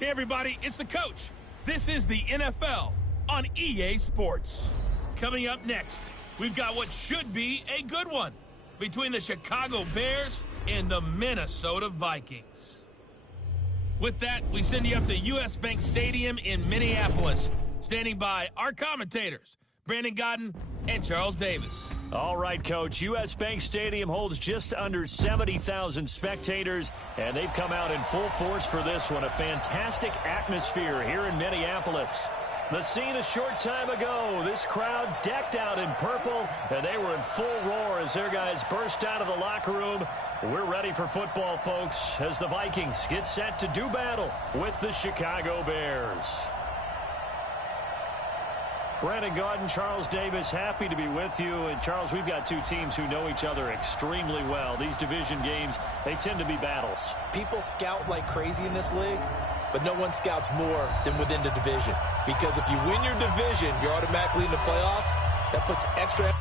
Hey, everybody, it's the coach. This is the NFL on EA Sports. Coming up next, we've got what should be a good one between the Chicago Bears and the Minnesota Vikings. With that, we send you up to U.S. Bank Stadium in Minneapolis. Standing by our commentators, Brandon Godden and Charles Davis. All right, Coach. U.S. Bank Stadium holds just under 70,000 spectators, and they've come out in full force for this one. A fantastic atmosphere here in Minneapolis. The scene a short time ago, this crowd decked out in purple, and they were in full roar as their guys burst out of the locker room. We're ready for football, folks, as the Vikings get set to do battle with the Chicago Bears. Brandon Gaudin, Charles Davis, happy to be with you. And, Charles, we've got two teams who know each other extremely well. These division games, they tend to be battles. People scout like crazy in this league, but no one scouts more than within the division. Because if you win your division, you're automatically in the playoffs. That puts extra...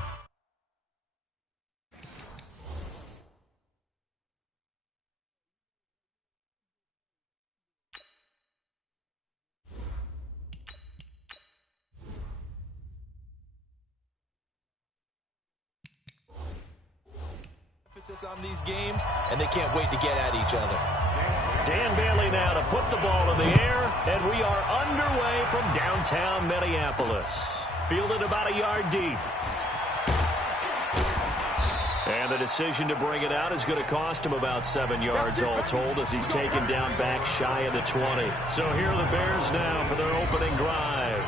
on these games, and they can't wait to get at each other. Dan Bailey now to put the ball in the air, and we are underway from downtown Minneapolis. Fielded about a yard deep. And the decision to bring it out is going to cost him about 7 yards all told as he's taken down back shy of the 20. So here are the Bears now for their opening drive.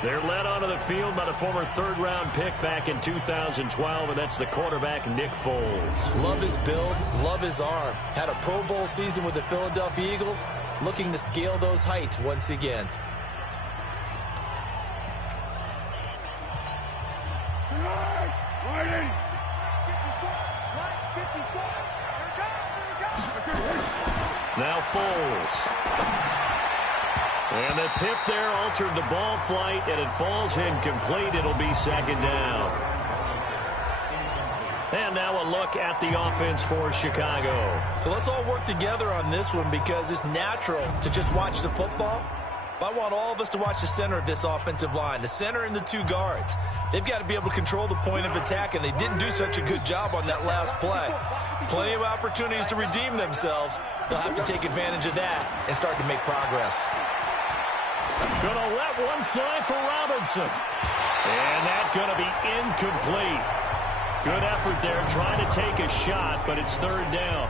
They're led onto the field by the former third-round pick back in 2012, and that's the quarterback, Nick Foles. Love his build, love his arm. Had a Pro Bowl season with the Philadelphia Eagles, looking to scale those heights once again. Now Foles. And the tip there altered the ball flight, and it falls incomplete. It'll be second down. And now a look at the offense for Chicago. So let's all work together on this one because it's natural to just watch the football. But I want all of us to watch the center of this offensive line, the center and the two guards. They've got to be able to control the point of attack, and they didn't do such a good job on that last play. Plenty of opportunities to redeem themselves. They'll have to take advantage of that and start to make progress. Gonna let one fly for Robinson. And that's gonna be incomplete. Good effort there trying to take a shot, but it's third down.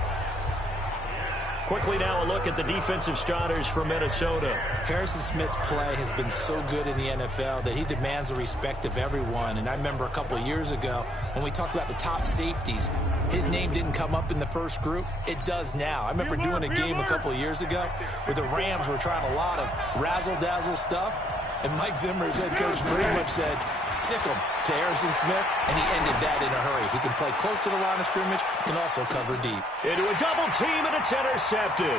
Quickly now a look at the defensive starters for Minnesota. Harrison Smith's play has been so good in the NFL that he demands the respect of everyone. And I remember a couple of years ago when we talked about the top safeties, his name didn't come up in the first group. It does now. I remember doing a game a couple of years ago where the Rams were trying a lot of razzle-dazzle stuff. And Mike Zimmer's head coach pretty much said, sick him to Harrison Smith, and he ended that in a hurry. He can play close to the line of scrimmage, can also cover deep. Into a double team, and it's intercepted.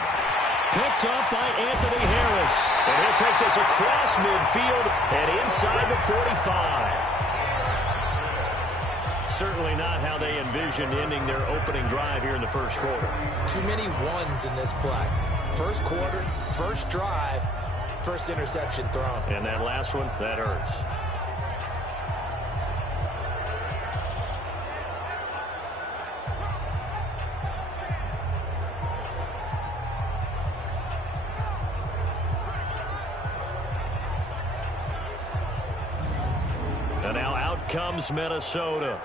Picked up by Anthony Harris. And he'll take this across midfield and inside the 45. Certainly not how they envisioned ending their opening drive here in the first quarter. Too many ones in this play. First quarter, first drive, first interception thrown. And that last one, that hurts. And now out comes Minnesota.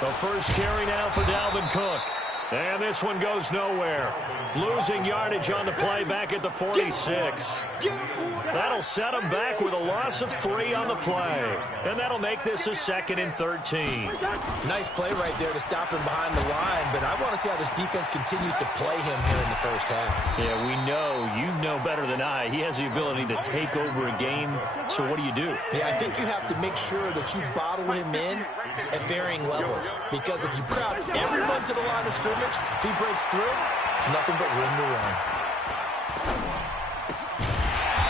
The first carry now for Dalvin Cook. And this one goes nowhere. Losing yardage on the play back at the 46. That'll set him back with a loss of 3 on the play. And that'll make this a 2nd and 13. Nice play right there to stop him behind the line, but I want to see how this defense continues to play him here in the first half. Yeah, we know, you know better than I, he has the ability to take over a game. So what do you do? Yeah, I think you have to make sure that you bottle him in at varying levels. Because if you crowd everyone to the line of scrimmage, if he breaks through, There's nothing but room to run.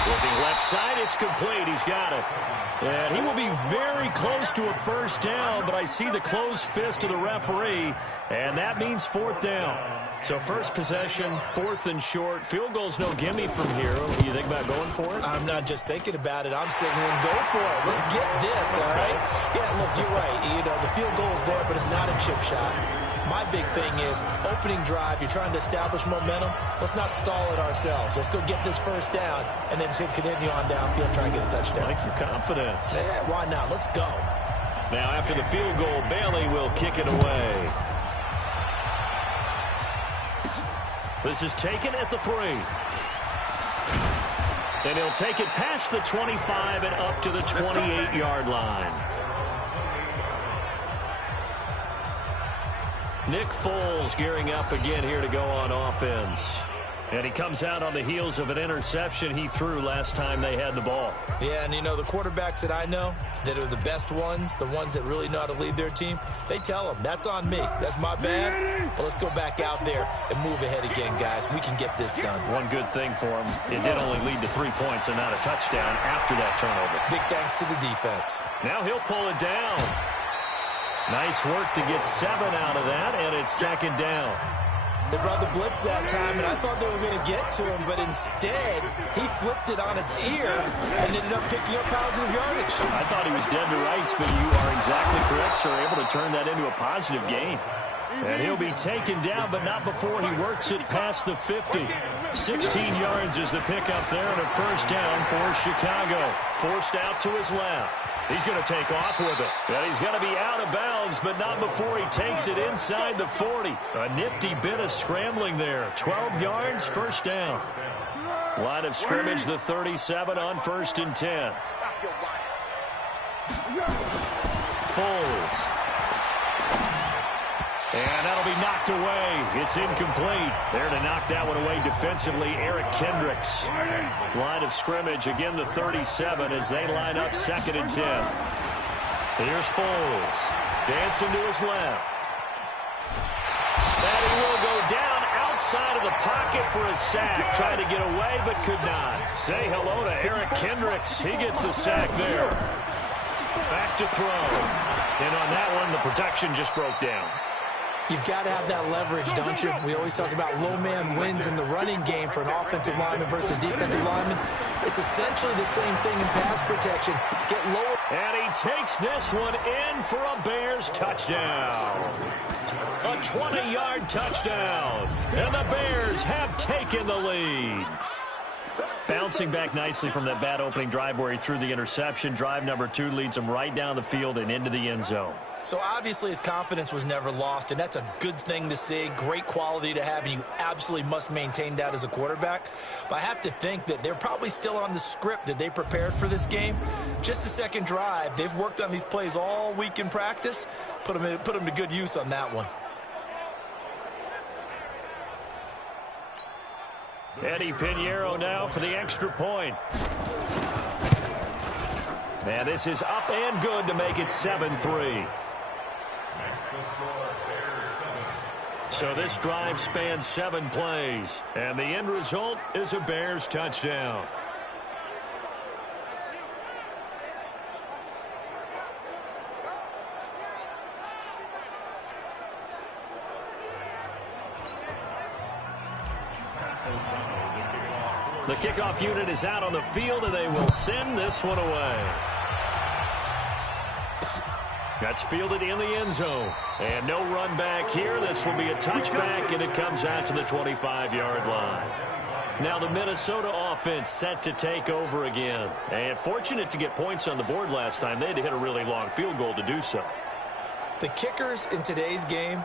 Looking left side, it's complete. He's got it. And he will be very close to a first down, but I see the closed fist of the referee, and that means fourth down. So first possession, fourth and short. Field goal's no gimme from here. What do you think about going for it? I'm not just thinking about it. I'm signaling, go for it. Let's get this, all right? Yeah, look, you're right. You know, the field goal's there, but it's not a chip shot. My big thing is opening drive. You're trying to establish momentum. Let's not stall it ourselves. Let's go get this first down and then continue on downfield, try and get a touchdown. I like your confidence. Yeah, why not? Let's go. Now after the field goal, Bailey will kick it away. This is taken at the 3. And he'll take it past the 25 and up to the 28-yard line. Nick Foles gearing up again here to go on offense. And he comes out on the heels of an interception he threw last time they had the ball. Yeah, and you know, the quarterbacks that I know that are the best ones, the ones that really know how to lead their team, they tell them, that's on me. That's my bad. But let's go back out there and move ahead again, guys. We can get this done. One good thing for him, it did only lead to 3 points and not a touchdown after that turnover. Big thanks to the defense. Now he'll pull it down. Nice work to get 7 out of that, and it's second down. They brought the blitz that time, and I thought they were going to get to him, but instead, he flipped it on its ear and ended up picking up positive yardage. I thought he was dead to rights, but you are exactly correct, sir. Able to turn that into a positive gain. And he'll be taken down, but not before he works it past the 50. 16 yards is the pickup there, and a first down for Chicago. Forced out to his left. He's going to take off with it. And he's going to be out of bounds, but not before he takes it inside the 40. A nifty bit of scrambling there. 12 yards, first down. Line of scrimmage, the 37 on 1st and 10. Foles. And that'll be knocked away. It's incomplete. There to knock that one away defensively, Eric Kendricks. Line of scrimmage, again the 37 as they line up 2nd and 10. Here's Foles. Dancing to his left. And he will go down outside of the pocket for a sack. Tried to get away but could not. Say hello to Eric Kendricks. He gets the sack there. Back to throw. And on that one, the protection just broke down. You've got to have that leverage, don't you? We always talk about low man wins in the running game for an offensive lineman versus a defensive lineman. It's essentially the same thing in pass protection. Get lower. And he takes this one in for a Bears touchdown. A 20-yard touchdown. And the Bears have taken the lead. Bouncing back nicely from that bad opening drive where he threw the interception. Drive number 2 leads him right down the field and into the end zone. So obviously his confidence was never lost, and that's a good thing to see. Great quality to have, and you absolutely must maintain that as a quarterback. But I have to think that they're probably still on the script that they prepared for this game. Just the second drive. They've worked on these plays all week in practice. Put them to good use on that one. Eddie Pinheiro now for the extra point. And this is up and good to make it 7-3. So this drive spans 7 plays, and the end result is a Bears touchdown. The kickoff unit is out on the field, and they will send this one away. That's fielded in the end zone. And no run back here. This will be a touchback, and it comes out to the 25-yard line. Now the Minnesota offense set to take over again. And fortunate to get points on the board last time. They had to hit a really long field goal to do so. The kickers in today's game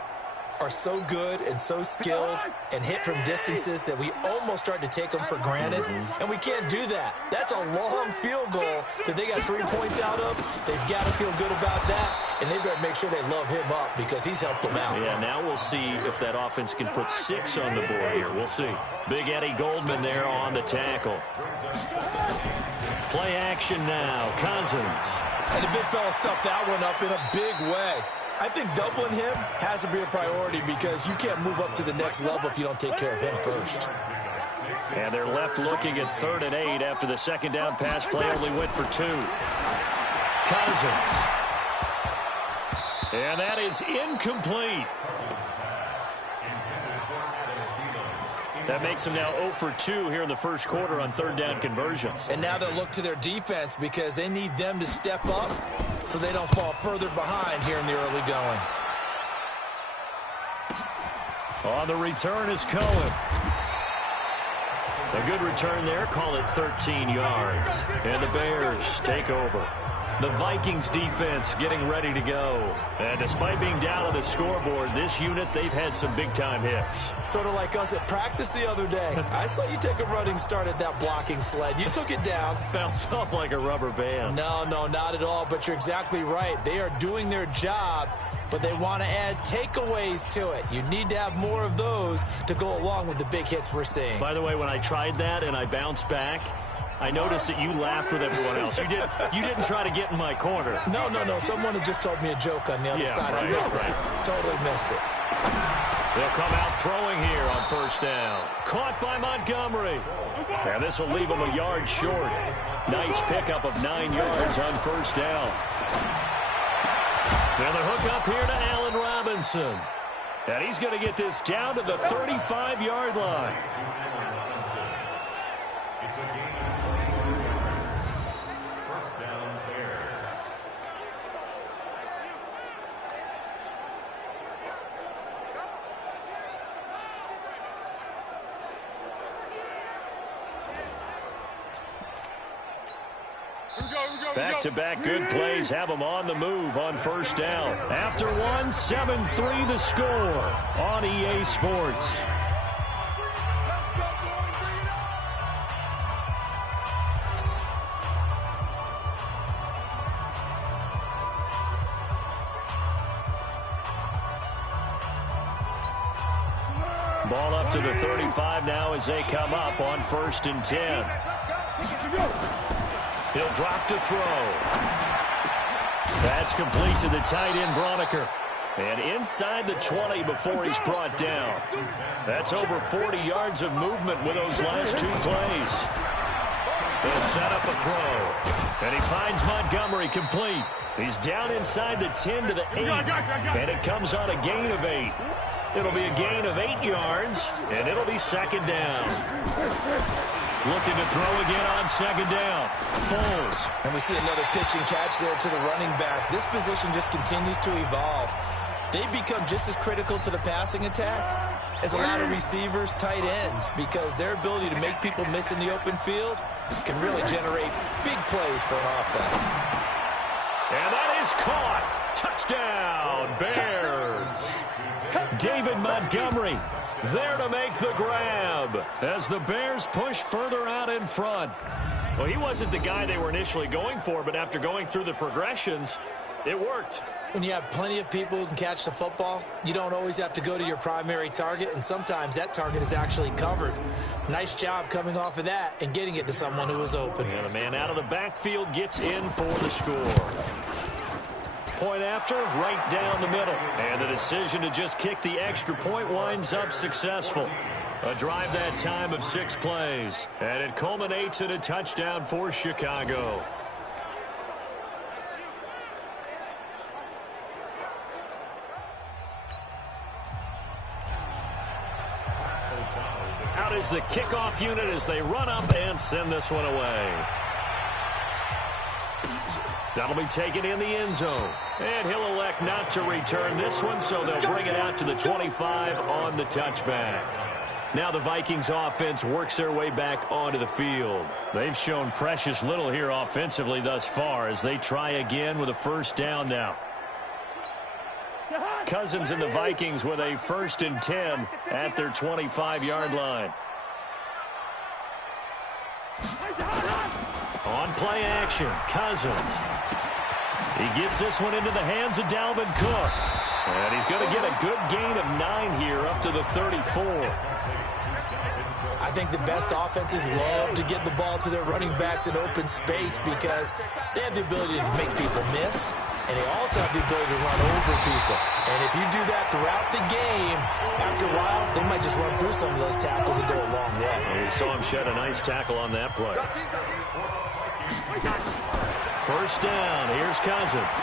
are so good and so skilled and hit from distances that we almost start to take them for granted, and we can't do that. That's a long field goal that they got 3 points out of. They've got to feel good about that, and they better make sure they love him up because he's helped them out. Yeah, now we'll see if that offense can put 6 on the board here. We'll see. Big Eddie Goldman there on the tackle. Play action now. Cousins. And the big fella stuffed that one up in a big way. I think doubling him has to be a priority because you can't move up to the next level if you don't take care of him first. And they're left looking at 3rd and 8 after the second down pass play only went for 2. Cousins. And that is incomplete. That makes them now 0 for 2 here in the first quarter on 3rd down conversions. And now they'll look to their defense because they need them to step up so they don't fall further behind here in the early going. On the return is Cohen. A good return there. Call it 13 yards. And the Bears take over. The Vikings defense getting ready to go. And despite being down on the scoreboard, this unit, they've had some big-time hits. Sort of like us at practice the other day. I saw you take a running start at that blocking sled. You took it down. Bounced off like a rubber band. No, not at all. But you're exactly right. They are doing their job, but they want to add takeaways to it. You need to have more of those to go along with the big hits we're seeing. By the way, when I tried that and I bounced back, I noticed that you laughed with everyone else. You didn't try to get in my corner. No. Someone had just told me a joke on the other side. Right, I missed it. Totally missed it. They'll come out throwing here on 1st down. Caught by Montgomery. And this will leave them a yard short. Nice pickup of 9 yards on 1st down. Now the hook up here to Allen Robinson. And he's going to get this down to the 35-yard line. Back-to-back good plays have them on the move on 1st down. After one, 7-3 the score on EA Sports. Ball up to the 35 now as they come up on 1st and 10. He'll drop to throw. That's complete to the tight end, Broniker. And inside the 20 before he's brought down. That's over 40 yards of movement with those last 2 plays. They'll set up a throw. And he finds Montgomery complete. He's down inside the 10 to the 8. And it comes on a gain of 8. It'll be a gain of 8 yards, and it'll be 2nd down. Looking to throw again on 2nd down. Foles. And we see another pitch and catch there to the running back. This position just continues to evolve. They've become just as critical to the passing attack as a lot of receivers, tight ends, because their ability to make people miss in the open field can really generate big plays for an offense. And that is caught. Touchdown, Bears. David Montgomery there to make the grab as the Bears push further out in front. Well, he wasn't the guy they were initially going for, but after going through the progressions, it worked. When you have plenty of people who can catch the football, you don't always have to go to your primary target, and sometimes that target is actually covered. Nice job coming off of that and getting it to someone who was open. And the man out of the backfield gets in for the score. Point after, right down the middle. And the decision to just kick the extra point winds up successful. A drive that time of 6 plays. And it culminates in a touchdown for Chicago. Out is the kickoff unit as they run up and send this one away. That'll be taken in the end zone. And he'll elect not to return this one, so they'll bring it out to the 25 on the touchback. Now the Vikings offense works their way back onto the field. They've shown precious little here offensively thus far as they try again with a 1st down now. Cousins and the Vikings with a 1st and 10 at their 25-yard line. On play action, Cousins. He gets this one into the hands of Dalvin Cook. And he's going to get a good gain of 9 here up to the 34. I think the best offenses love to get the ball to their running backs in open space because they have the ability to make people miss. and they also have the ability to run over people. And if you do that throughout the game, after a while, they might just run through some of those tackles and go a long way. You saw him shed a nice tackle on that play. First down. Here's Cousins.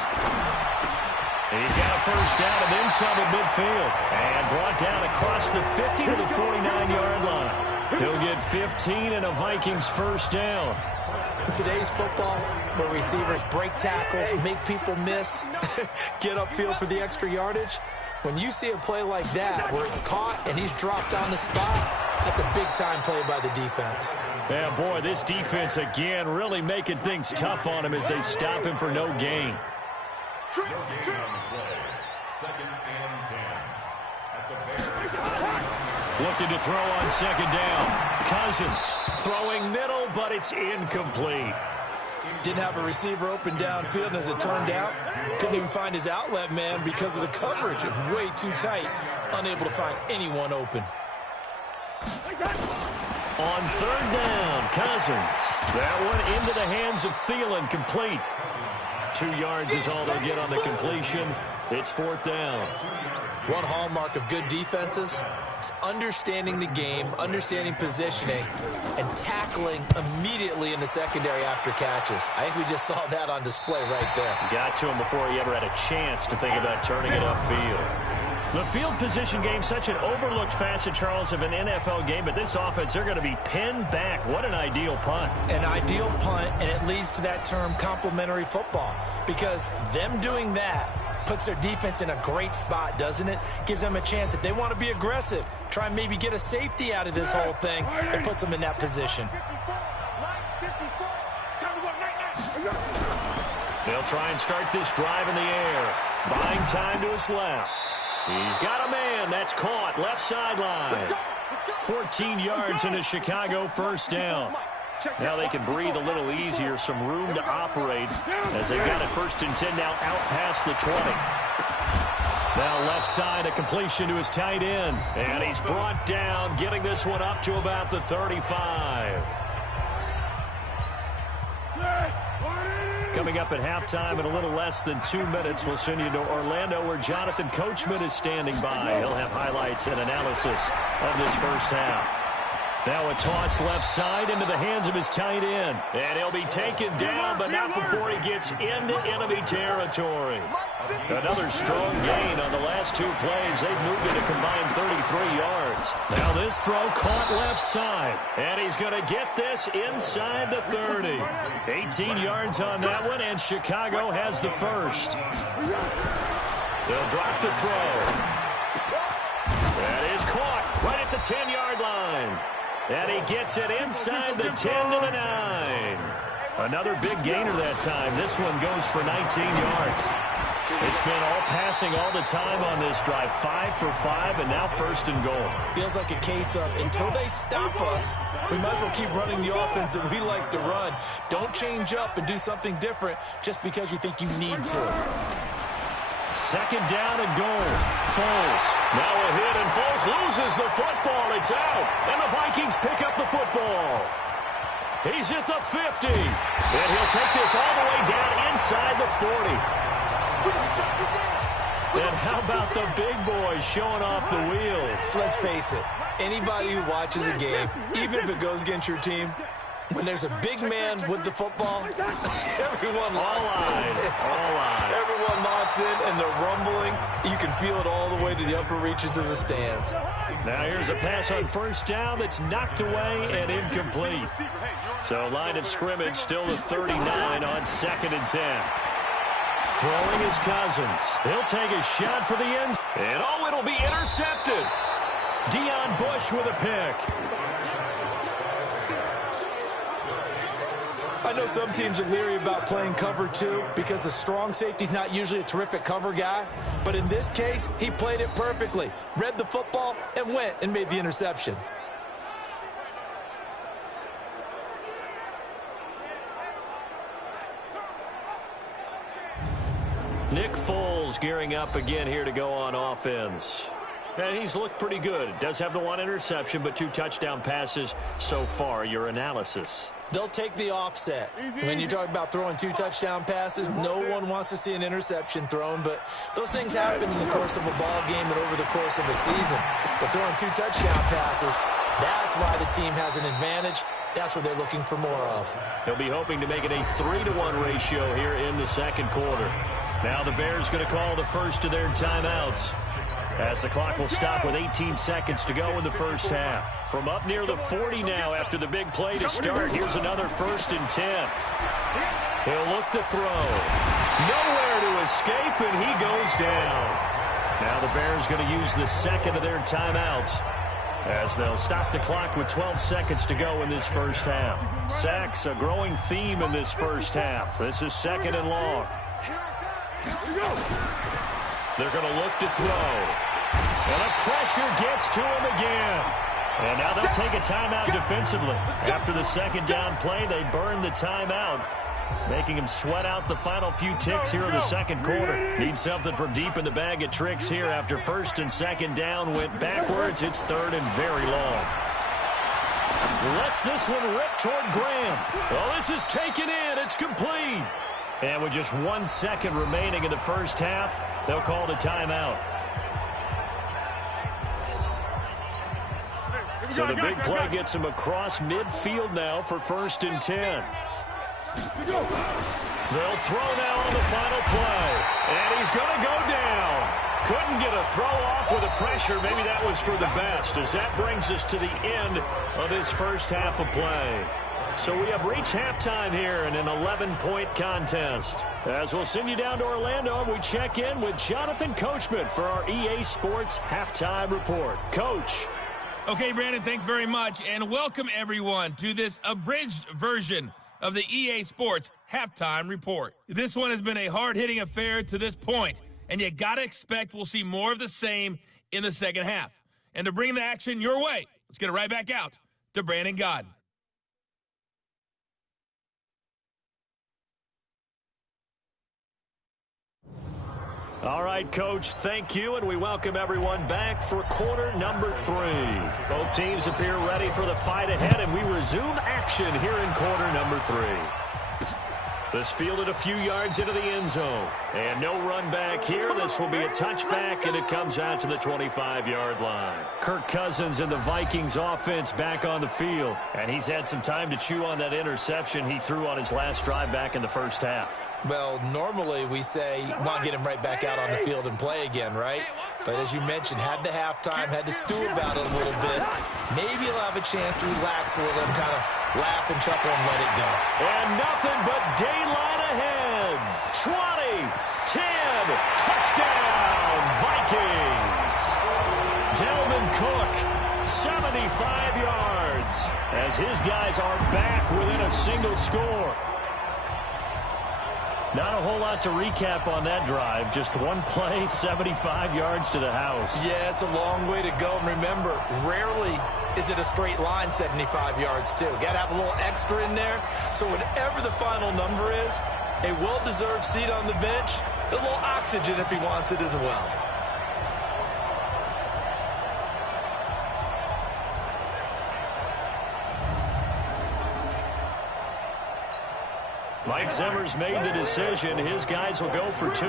He's got a first down and then some at midfield. And brought down across the 50 to the 49-yard line. He'll get 15 and a Vikings first down. In today's football, where receivers break tackles, make people miss, get upfield for the extra yardage, when you see a play like that where it's caught and he's dropped on the spot, that's a big-time play by the defense. Yeah, boy, this defense again really making things tough on him as they stop him for no gain. Second and 10. Looking to throw on second down. Cousins throwing middle, but it's incomplete. Didn't have a receiver open downfield, and as it turned out, couldn't even find his outlet man because of the coverage. It was way too tight, unable to find anyone open. On third down, Cousins. That one into the hands of Thielen, complete. 2 yards is all they'll get on the completion. It's fourth down. One hallmark of good defenses is understanding the game, understanding positioning, and tackling immediately in the secondary after catches. I think we just saw that on display right there. Got to him before he ever had a chance to think about turning it upfield. The field position game, such an overlooked facet, Charles, of an NFL game, but this offense, they're going to be pinned back. What an ideal punt. An ideal punt, and it leads to that term complementary football, because them doing that puts their defense in a great spot, doesn't it? Gives them a chance. If they want to be aggressive, try and maybe get a safety out of this whole thing, it puts them in that position. They'll try and start this drive in the air. Buying time to his left. He's got a man. That's caught. Left sideline. 14 yards in a Chicago first down. Now they can breathe a little easier, some room to operate as they got it first and 10 now out past the 20. Now left side, a completion to his tight end. And he's brought down, getting this one up to about the 35. Coming up at halftime in a little less than 2 minutes, we'll send you to Orlando where Jonathan Coachman is standing by. He'll have highlights and analysis of this first half. Now a toss left side into the hands of his tight end. And he'll be taken down, but not before he gets into enemy territory. Another strong gain on the last 2 plays. They've moved it a combined 33 yards. Now this throw caught left side. And he's going to get this inside the 30. 18 yards on that one, and Chicago has the first. They'll drop the throw. That is caught right at the 10-yard line. And he gets it inside the 10 to the 9. Another big gainer that time. This one goes for 19 yards. It's been all passing all the time on this drive. 5 for 5, and now first and goal. Feels like a case of until they stop us, we might as well keep running the offense that we like to run. Don't change up and do something different just because you think you need to. Second down and goal. Foles. Now a hit, and Foles loses the football. It's out. And the Vikings pick up the football. He's at the 50. And he'll take this all the way down inside the 40. And how about the big boys showing off the wheels? Let's face it, anybody who watches a game, even if it goes against your team, when there's a big man with the football, everyone locks in. All eyes. Everyone locks in, and they're rumbling. You can feel it all the way to the upper reaches of the stands. Now here's a pass on first down that's knocked away and incomplete. So line of scrimmage still the 39 on second and 10. Throwing is Cousins. He'll take a shot for the end. And oh, it'll be intercepted. Deion Bush with a pick. I know some teams are leery about playing cover 2 because the strong safety's not usually a terrific cover guy. But in this case, he played it perfectly. Read the football and went and made the interception. Nick Foles gearing up again here to go on offense. And he's looked pretty good. Does have the one interception, but 2 touchdown passes so far. Your analysis? They'll take the offset. When you talk about throwing 2 touchdown passes, no one wants to see an interception thrown, but those things happen in the course of a ball game and over the course of a season. But throwing 2 touchdown passes, that's why the team has an advantage. That's what they're looking for more of. They'll be hoping to make it a 3-to-1 ratio here in the second quarter. Now the Bears going to call the first of their timeouts, as the clock will stop with 18 seconds to go in the first half. From up near the 40 now after the big play to start, here's another 1st and 10. He'll look to throw. Nowhere to escape, and he goes down. Now the Bears going to use the second of their timeouts, as they'll stop the clock with 12 seconds to go in this first half. Sacks, a growing theme in this first half. This is 2nd and long. They're going to look to throw. And the pressure gets to him again. And now they'll take a timeout defensively. After the 2nd down play, they burn the timeout, making him sweat out the final few ticks here in the second quarter. Need something from deep in the bag of tricks here after 1st and 2nd down went backwards. It's 3rd and very long. Lets this one rip toward Graham. Well, this is taken in. It's complete. And with just 1 second remaining in the first half, they'll call the timeout. So the big play gets him across midfield now for 1st and 10. They'll throw now on the final play. And he's going to go down. Couldn't get a throw off with the pressure. Maybe that was for the best, as that brings us to the end of this first half of play. So we have reached halftime here in an 11-point contest. As we'll send you down to Orlando, we check in with Jonathan Coachman for our EA Sports Halftime Report. Coach. Okay, Brandon, thanks very much, and welcome everyone to this abridged version of the EA Sports Halftime Report. This one has been a hard-hitting affair to this point, and you got to expect we'll see more of the same in the second half. And to bring the action your way, let's get it right back out to Brandon Godden. All right, Coach, thank you, and we welcome everyone back for quarter number 3. Both teams appear ready for the fight ahead, and we resume action here in quarter number 3. This fielded a few yards into the end zone, and no run back here. This will be a touchback, and it comes out to the 25-yard line. Kirk Cousins and the Vikings offense back on the field, and he's had some time to chew on that interception he threw on his last drive back in the first half. Well, normally we say, want to get him right back out on the field and play again, right? But as you mentioned, had the halftime, had to stew about it a little bit. Maybe he'll have a chance to relax a little and kind of laugh and chuckle and let it go. And nothing but daylight ahead. 20, 10, touchdown, Vikings. Delvin Cook, 75 yards, as his guys are back within a single score. Not a whole lot to recap on that drive. Just one play, 75 yards to the house. Yeah, it's a long way to go. And remember, rarely is it a straight line 75 yards, too. Got to have a little extra in there. So whatever the final number is, a well-deserved seat on the bench, a little oxygen if he wants it as well. Mike Zimmer's made the decision. His guys will go for 2.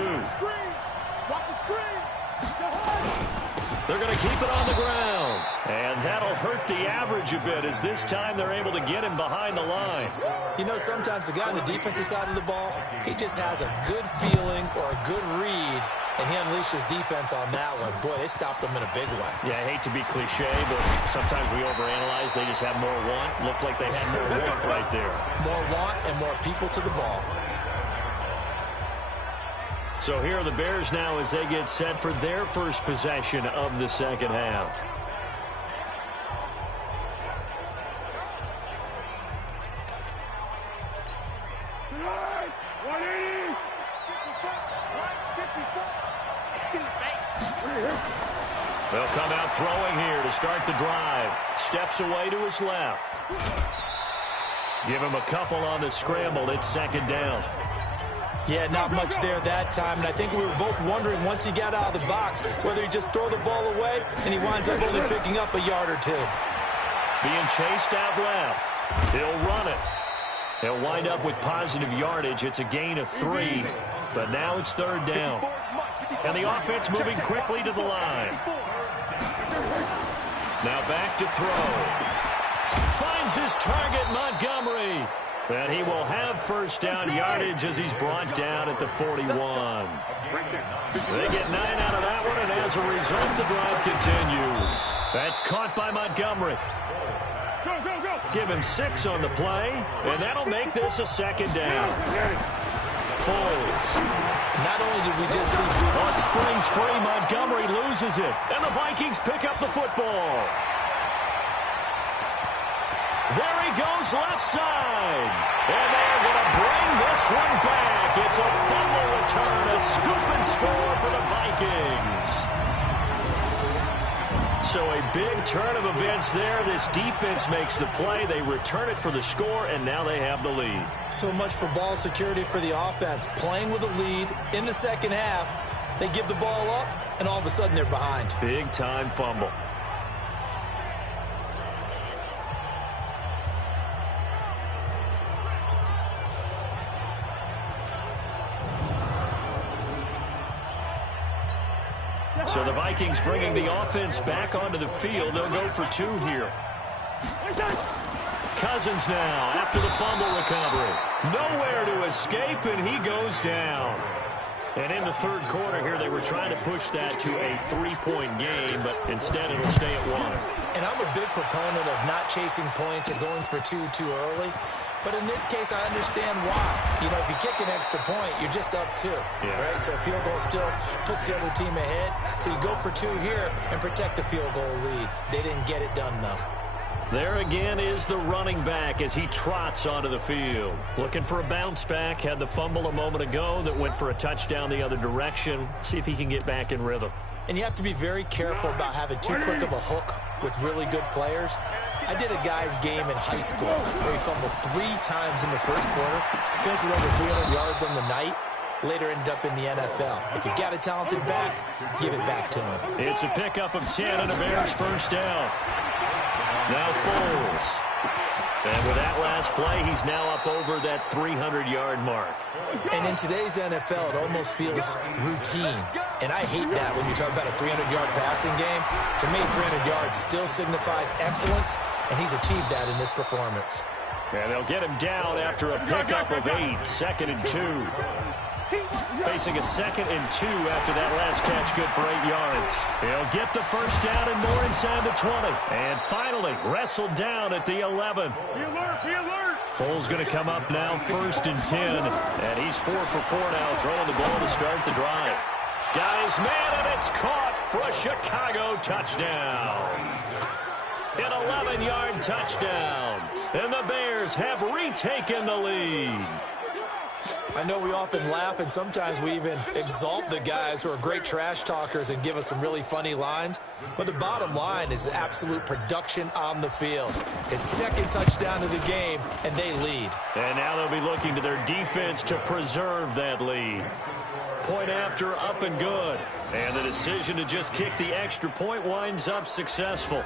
They're going to keep it on the ground. And that'll hurt the average a bit, as this time they're able to get him behind the line. You know, sometimes the guy on the defensive side of the ball, he just has a good feeling or a good read, and he unleashed his defense on that one. Boy, they stopped them in a big way. Yeah, I hate to be cliche, but sometimes we overanalyze. They just have more want. Looked like they had more want right there. More want and more people to the ball. So here are the Bears now as they get set for their first possession of the second half. They'll come out throwing here to start the drive. Steps away to his left. Give him a couple on the scramble. It's second down. Yeah, not much there that time. And I think we were both wondering once he got out of the box whether he just throw the ball away and he winds up only picking up a yard or two. Being chased out left. He'll run it. He'll wind up with positive yardage. It's a gain of 3, but now it's 3rd down. And the offense moving quickly to the line. Now back to throw. Finds his target, Montgomery. And he will have 1st down yardage as he's brought down at the 41. They get 9 out of that one, and as a result, the drive continues. That's caught by Montgomery. Give him 6 on the play, and that'll make this a 2nd down. Foles. Not only did we just see... On springs free, Montgomery loses it, and the Vikings pick up the football. There he goes left side. And they're going to bring this one back. It's a fumble return, a scoop and score for the Vikings. So a big turn of events there. This defense makes the play. They return it for the score, and now they have the lead. So much for ball security for the offense. Playing with a lead in the 2nd half. They give the ball up, and all of a sudden they're behind. Big-time fumble. So the Vikings bringing the offense back onto the field. They'll go for 2 here. Cousins now after the fumble recovery. Nowhere to escape, and he goes down. And in the 3rd quarter here, they were trying to push that to a 3-point game, but instead it'll stay at 1. And I'm a big proponent of not chasing points or going for 2 too early. But in this case, I understand why. You know, if you kick an extra point, you're just up 2, right? So a field goal still puts the other team ahead. So you go for 2 here and protect the field goal lead. They didn't get it done, though. There again is the running back as he trots onto the field. Looking for a bounce back. Had the fumble a moment ago that went for a touchdown the other direction. See if he can get back in rhythm. And you have to be very careful about having too quick of a hook with really good players. I did a guy's game in high school where he fumbled 3 times in the 1st quarter, finished with over 300 yards on the night, later ended up in the NFL. If you got a talented back, give it back to him. It's a pickup of 10 and a Bears 1st down. Now Foles. And with that last play, he's now up over that 300-yard mark. And in today's NFL, it almost feels routine. And I hate that when you talk about a 300-yard passing game. To me, 300 yards still signifies excellence, and he's achieved that in this performance. And they'll get him down after a pickup of 8, 2nd and 2. Facing a 2nd and 2 after that last catch, good for 8 yards. He'll get the 1st down and more inside the 20. And finally, wrestled down at the 11. Be alert, be alert. Foles going to come up now, 1st and 10. And he's 4 for 4 now, throwing the ball to start the drive. Got his man, and it's caught for a Chicago touchdown. An 11-yard touchdown. And the Bears have retaken the lead. I know we often laugh, and sometimes we even exalt the guys who are great trash talkers and give us some really funny lines. But the bottom line is absolute production on the field. His 2nd touchdown of the game, and they lead. And now they'll be looking to their defense to preserve that lead. Point after, up and good. And the decision to just kick the extra point winds up successful.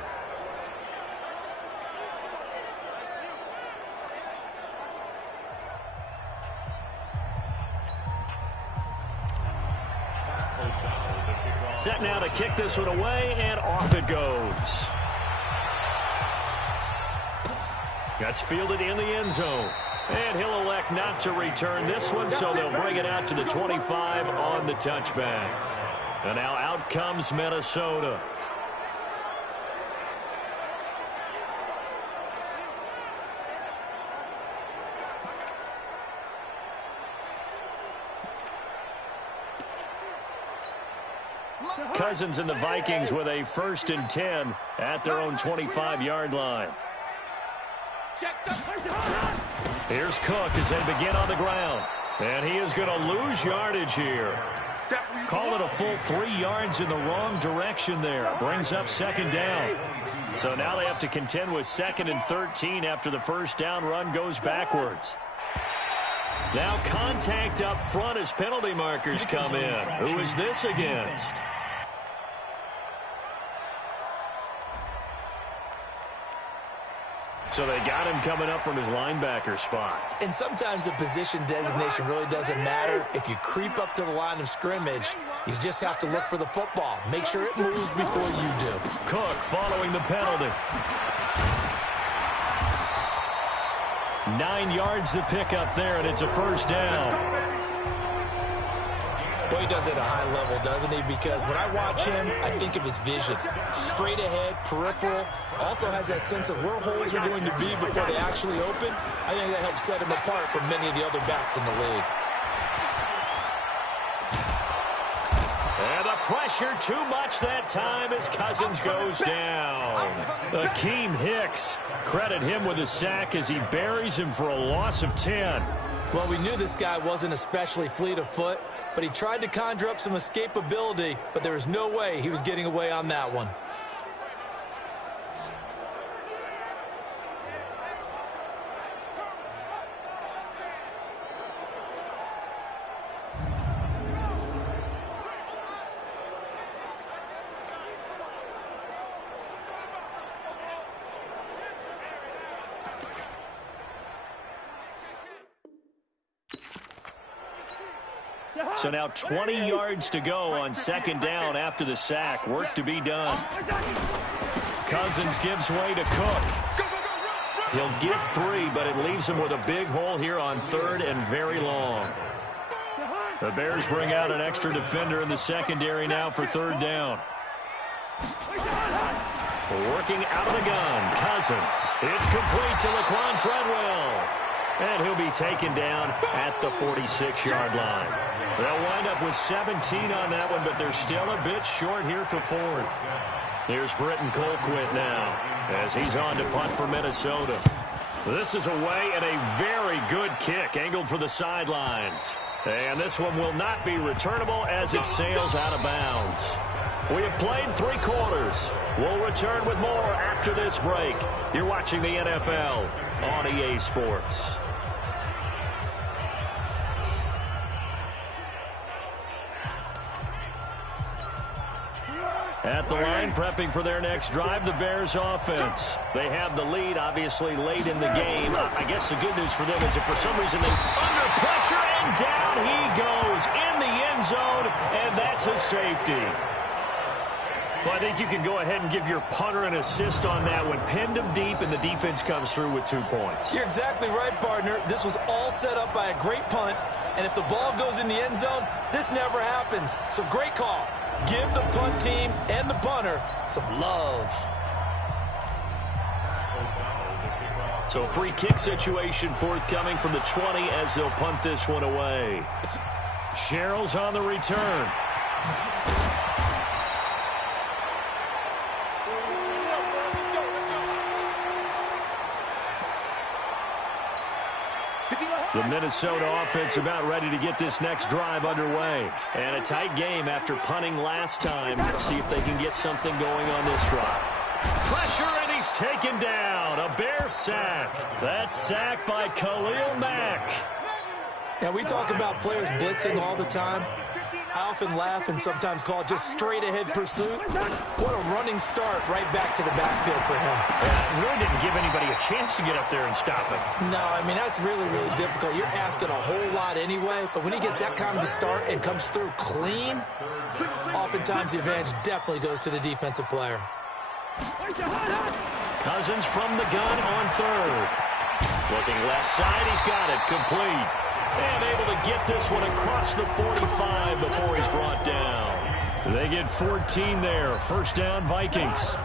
Set now to kick this one away, and off it goes. That's fielded in the end zone. And he'll elect not to return this one, so they'll bring it out to the 25 on the touchback. And now out comes Minnesota. Cousins and the Vikings with a 1st and 10 at their own 25-yard line. Here's Cook as they begin on the ground. And he is going to lose yardage here. Call it a full 3 yards in the wrong direction there. Brings up 2nd down. So now they have to contend with 2nd and 13 after the 1st down run goes backwards. Now contact up front as penalty markers come in. Who is this against? So they got him coming up from his linebacker spot. And sometimes the position designation really doesn't matter. If you creep up to the line of scrimmage, you just have to look for the football. Make sure it moves before you do. Cook following the penalty. 9 yards to pick up there, and it's a first down. Boy, he does it at a high level, doesn't he? Because when I watch him, I think of his vision. Straight ahead, peripheral. Also has that sense of where holes are going to be before they actually open. I think that helps set him apart from many of the other backs in the league. And the pressure too much that time as Cousins goes down. Akeem Hicks, credit him with a sack as he buries him for a loss of 10. Well, we knew this guy wasn't especially fleet of foot, but he tried to conjure up some escapability, but there was no way he was getting away on that one. So now 20 yards to go on second down after the sack. Work to be done. Cousins gives way to Cook. He'll get 3, but it leaves him with a big hole here on third and very long. The Bears bring out an extra defender in the secondary now for third down. Working out of the gun, Cousins. It's complete to Laquan Treadwell. And he'll be taken down at the 46-yard line. They'll wind up with 17 on that one, but they're still a bit short here for fourth. Here's Britton Colquitt now as he's on to punt for Minnesota. This is away and a very good kick angled for the sidelines. And this one will not be returnable as it sails out of bounds. We have played 3 quarters. We'll return with more after this break. You're watching the NFL on EA Sports. At the line, prepping for their next drive, the Bears offense. They have the lead, obviously, late in the game. I guess the good news for them is if for some reason they under pressure, and down he goes in the end zone, and that's a safety. Well, I think you can go ahead and give your punter an assist on that one. Pinned him deep, and the defense comes through with 2 points. You're exactly right, partner. This was all set up by a great punt, and if the ball goes in the end zone, this never happens. So great call. Give the punt team and the punter some love. So free kick situation forthcoming from the 20 as they'll punt this one away. Sherrill's on the return. The Minnesota offense about ready to get this next drive underway. And a tight game after punting last time. See if they can get something going on this drive. Pressure, and he's taken down. A Bear sack. That's sacked by Khalil Mack. Now, we talk about players blitzing all the time. I often laugh and sometimes call it just straight-ahead pursuit. What a running start right back to the backfield for him. Yeah, really didn't give anybody a chance to get up there and stop him. No, I mean, that's really, really difficult. You're asking a whole lot anyway, but when he gets that kind of a start and comes through clean, oftentimes the advantage definitely goes to the defensive player. Cousins from the gun on third. Looking left side, he's got it, complete. And able to get this one across the 45 before he's brought down. They get 14 there. First down, Vikings.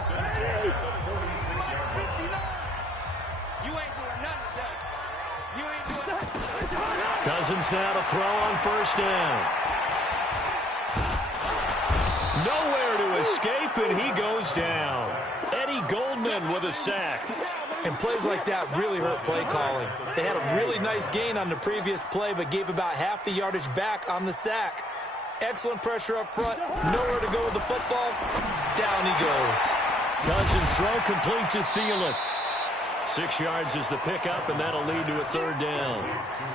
Cousins now to throw on first down. Nowhere to escape, and he goes down. Eddie Goldman with a sack. And plays like that really hurt play calling. They had a really nice gain on the previous play, but gave about half the yardage back on the sack. Excellent pressure up front. Nowhere to go with the football. Down he goes. Cousins throw complete to Thielen. 6 yards is the pickup, and that'll lead to a third down.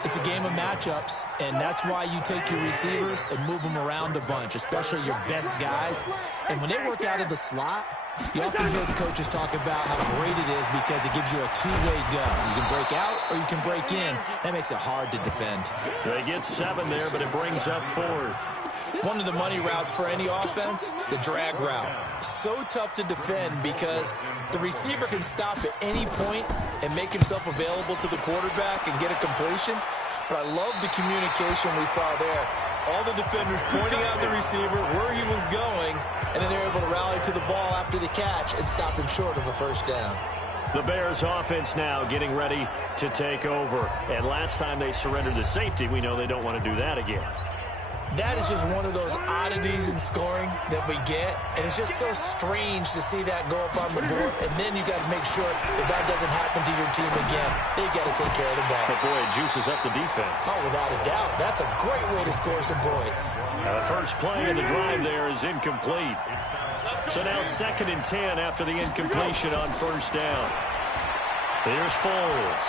It's a game of matchups, and that's why you take your receivers and move them around a bunch, especially your best guys. And when they work out of the slot, you often hear the coaches talk about how great it is because it gives you a two-way go. You can break out or you can break in. That makes it hard to defend. They get 7 there, but it brings up 4th. One of the money routes for any offense, the drag route. So tough to defend because the receiver can stop at any point and make himself available to the quarterback and get a completion. But I love the communication we saw there. All the defenders pointing out the receiver where he was going, and then they're able to rally to the ball after the catch and stop him short of a first down. The Bears offense now getting ready to take over. And last time they surrendered the safety, we know they don't want to do that again. That is just one of those oddities in scoring that we get, and it's just so strange to see that go up on the board, and then you got to make sure that that doesn't happen to your team again. They've got to take care of the ball. But boy, it juices up the defense. Oh, without a doubt. That's a great way to score some points. Now the first play of the drive there is incomplete. So now 2nd and 10 after the incompletion on first down. Here's Foles.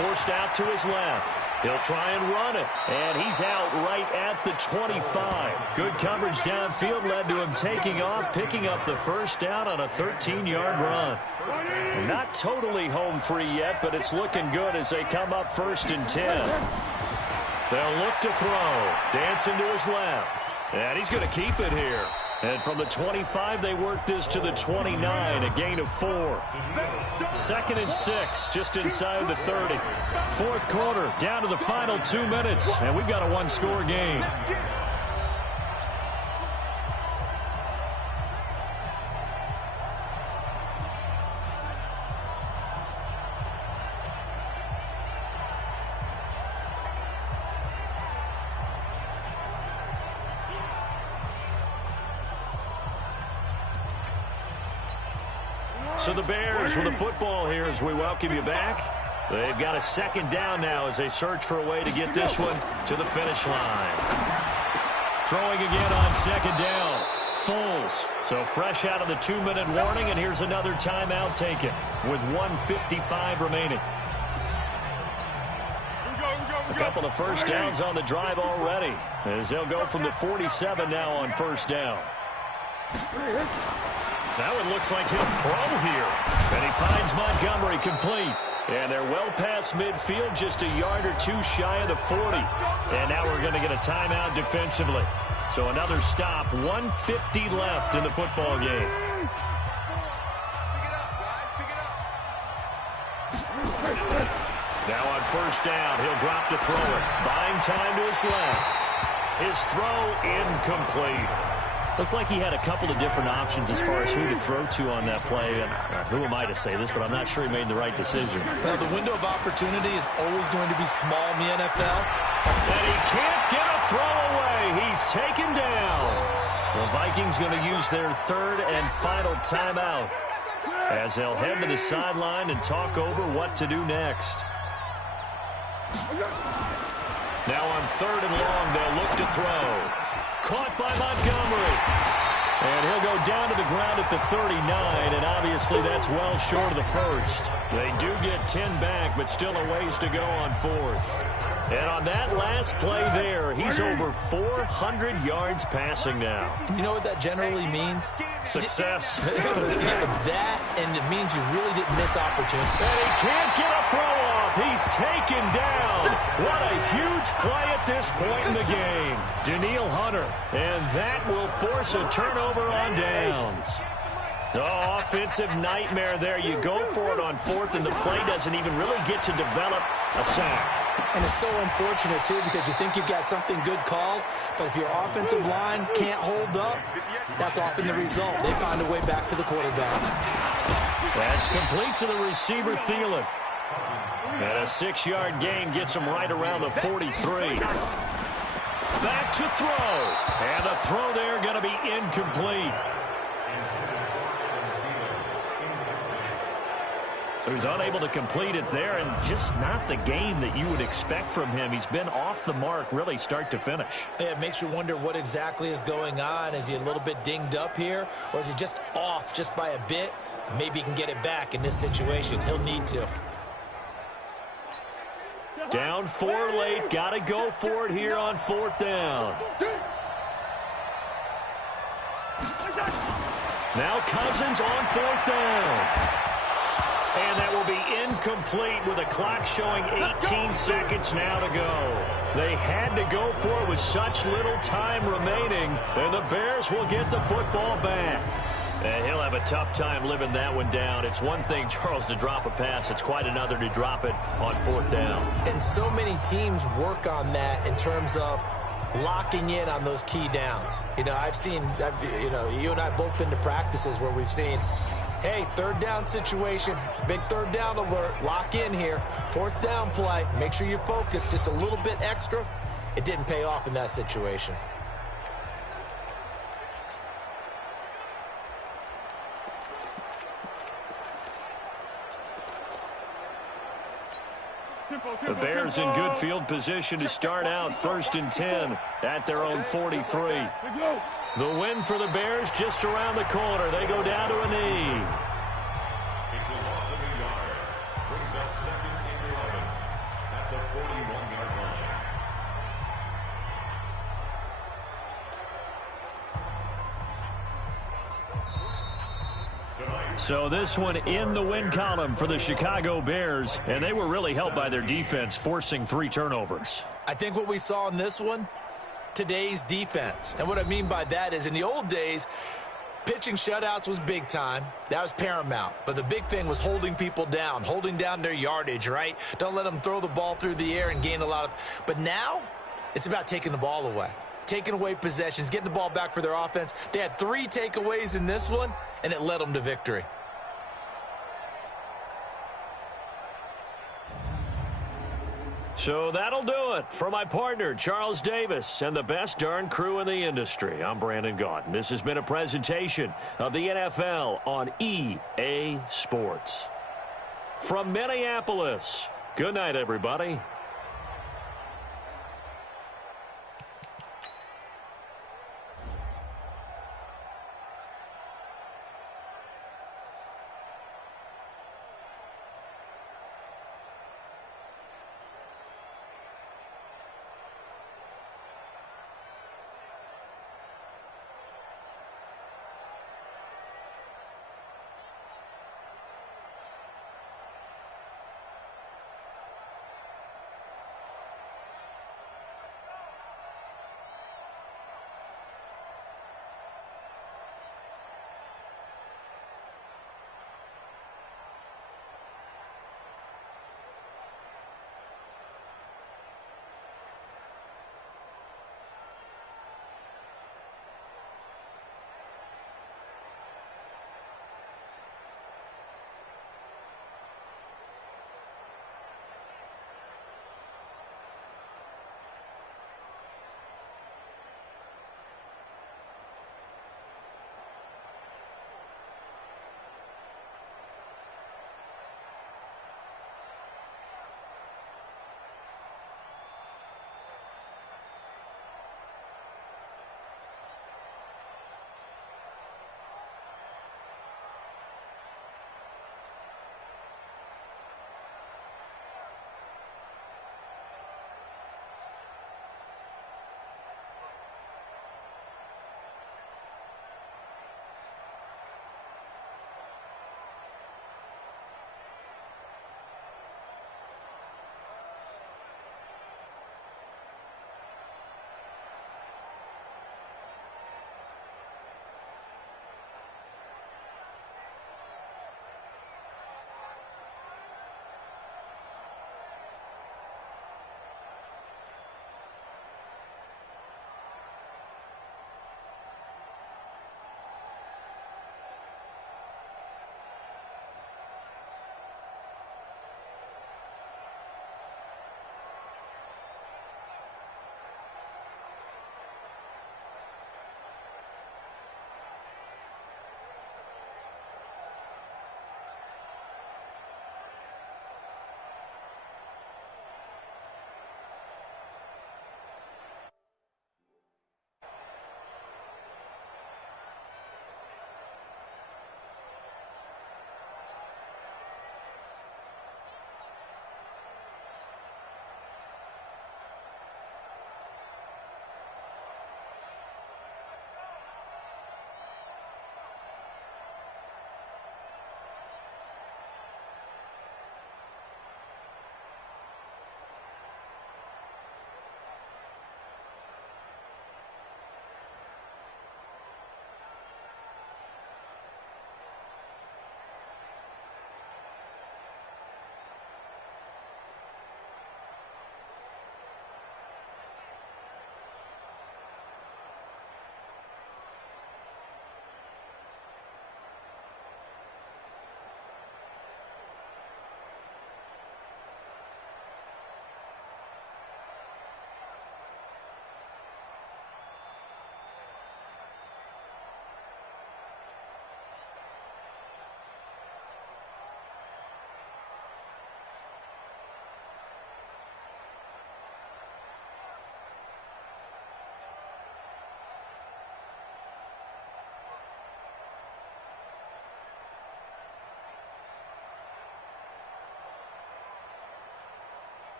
Forced out to his left. He'll try and run it, and he's out right at the 25. Good coverage downfield led to him taking off, picking up the first down on a 13-yard run. Not totally home free yet, but it's looking good as they come up 1st and 10. They'll look to throw. Dancing to his left, and he's going to keep it here. And from the 25, they work this to the 29, a gain of 4. 2nd and 6, just inside the 30. 4th quarter, down to the final 2 minutes, and we've got a one-score game. So the Bears with the football here as we welcome you back. They've got a 2nd down now as they search for a way to get this one to the finish line. Throwing again on 2nd down. Foles. So fresh out of the 2-minute warning, and here's another timeout taken with 1:55 remaining. A couple of first downs on the drive already as they'll go from the 47 now on first down. Now it looks like he'll throw here. And he finds Montgomery complete. And they're well past midfield, just a yard or two shy of the 40. And now we're going to get a timeout defensively. So another stop, 1:50 left in the football game. Now on first down, he'll drop to throw it. Buying time to his left. His throw incomplete. Looked like he had a couple of different options as far as who to throw to on that play. And who am I to say this, but I'm not sure he made the right decision. Well, the window of opportunity is always going to be small in the NFL. And he can't get a throw away. He's taken down. The Vikings going to use their 3rd and final timeout as they'll head to the sideline and talk over what to do next. Now on 3rd and long, they'll look to throw. Caught by Montgomery. And he'll go down to the ground at the 39, and obviously that's well short of the first. They do get 10 back, but still a ways to go on 4th. And on that last play there, he's over 400 yards passing now. You know what that generally means? Success. That, and it means you really didn't miss opportunity. And he can't get a throw off. He's taken down. What a huge play at this point in the game. Danielle Hunter. And that will force a turnover on downs. Oh, offensive nightmare there. You go for it on 4th, and the play doesn't even really get to develop a sack. And it's so unfortunate, too, because you think you've got something good called, but if your offensive line can't hold up, that's often the result. They find a way back to the quarterback. That's complete to the receiver, Thielen. And a 6-yard gain gets him right around the 43. Back to throw. And the throw there going to be incomplete. So he's unable to complete it there, and just not the game that you would expect from him. He's been off the mark really start to finish. Yeah, it makes you wonder what exactly is going on. Is he a little bit dinged up here, or is he just off just by a bit? Maybe he can get it back in this situation. He'll need to. Down 4 late. Got to go for it here on 4th down. Now Cousins on 4th down. And that will be incomplete with a clock showing 18 seconds now to go. They had to go for it with such little time remaining, and the Bears will get the football back. And he'll have a tough time living that one down. It's one thing, Charles, to drop a pass. It's quite another to drop it on 4th down. And so many teams work on that in terms of locking in on those key downs. You know, you and I both been to practices where we've seen, hey, 3rd down situation, big 3rd down alert, lock in here, 4th down play, make sure you're focused just a little bit extra. It didn't pay off in that situation. The Bears in good field position to start out 1st and 10 at their own 43. The win for the Bears just around the corner. They go down to a knee. It's a loss of a yard. Brings up 2nd and 11 at the 41-yard line. So this one in the win column for the Chicago Bears, and they were really helped by their defense, forcing 3 turnovers. I think what we saw in this one, today's defense. And what I mean by that is in the old days, pitching shutouts was big time. That was paramount. But the big thing was holding people down, holding down their yardage, right? Don't let them throw the ball through the air and gain a lot of. But now it's about taking the ball away, taking away possessions, getting the ball back for their offense. They had 3 takeaways in this one, and it led them to victory. So that'll do it for my partner, Charles Davis, and the best darn crew in the industry. I'm Brandon Gaudin. This has been a presentation of the NFL on EA Sports. From Minneapolis, good night, everybody.